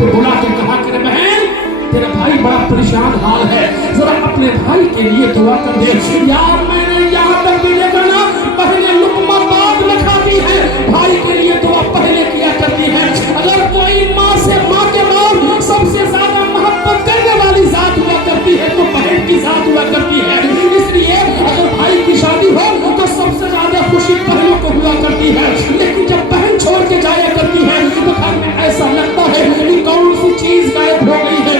को बुला के कहा कि बहन तेरा भाई बड़ा परेशान हाल है, जरा अपने भाई के लिए दुआ कर दे। यार मैंने यहाँ तक भी देखा ना, पहले लुकमा बाद में खाती है, भाई के लिए दुआ पहले किया करती है। अगर कोई माँ से, माँ के बाद सबसे ज्यादा मोहब्बत करने वाली जात हुआ करती है तो बहन की जात हुआ करती है। इसलिए अगर भाई की शादी हो तो सबसे ज्यादा खुशी बहनों को हुआ करती है, लेकिन जब बहन छोड़ के जाया करती है तो घर में ऐसा लगता है कि कौन सी चीज गायब हो गई है।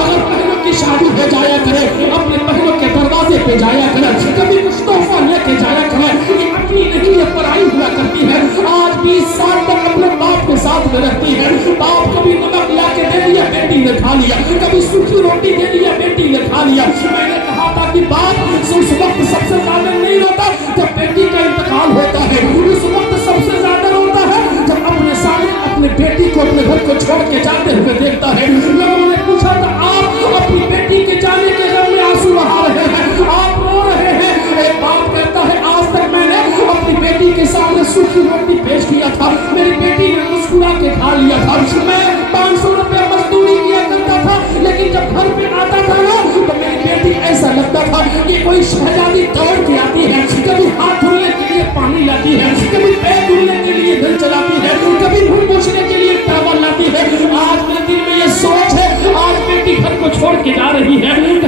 अगर बहनों की शादी हो जाया करे, अपने बहनों के दरवाजे पे जाया करे, कभी कुछ तोहफा लेके जाया करे, ये अपनी नहीं ये पराई हुआ करती है। आज 20 साल तक अपने बाप के साथ में रहती है, बाप कभी नमक ला के दे दिया, बेटी ने खा लिया, कभी सूखी रोटी दे दिया, बेटी ने खा लिया। मैंने कहा था कि बाप उस वक्त सबसे ज्यादा नहीं रोता जब बेटी का इंतकाल होता है, उस वक्त सबसे ज्यादा रोता है जब अपने सामने अपने बेटी को, अपने घर को छोड़ के जाते हुए देखता है। लोगों ने पूछा था आप अपनी बेटी के जाने के गम में आंसू बहा रहे हैं, आप रो रहे हैं। एक बाप कहता है आज तक मैंने अपनी बेटी के सामने सूखी रोटी पेश किया था, मेरी बेटी ने मुस्कुरा के खा लिया था। मैं 500 रुपया मजदूरी किया करता था, लेकिन जब घर पे आता था ना तो मेरी बेटी ऐसा लगता था कि कोई शहजादी दौड़ के आती है, कभी हाथ धुलने के लिए पानी लाती है, कभी पैर धुलने के लिए घर चलाती है, कभी मुंह पोंछने के लिए टावल लाती है। आज मेरे दिल में ये सोच है, आज बेटी घर को छोड़ के जा रही है,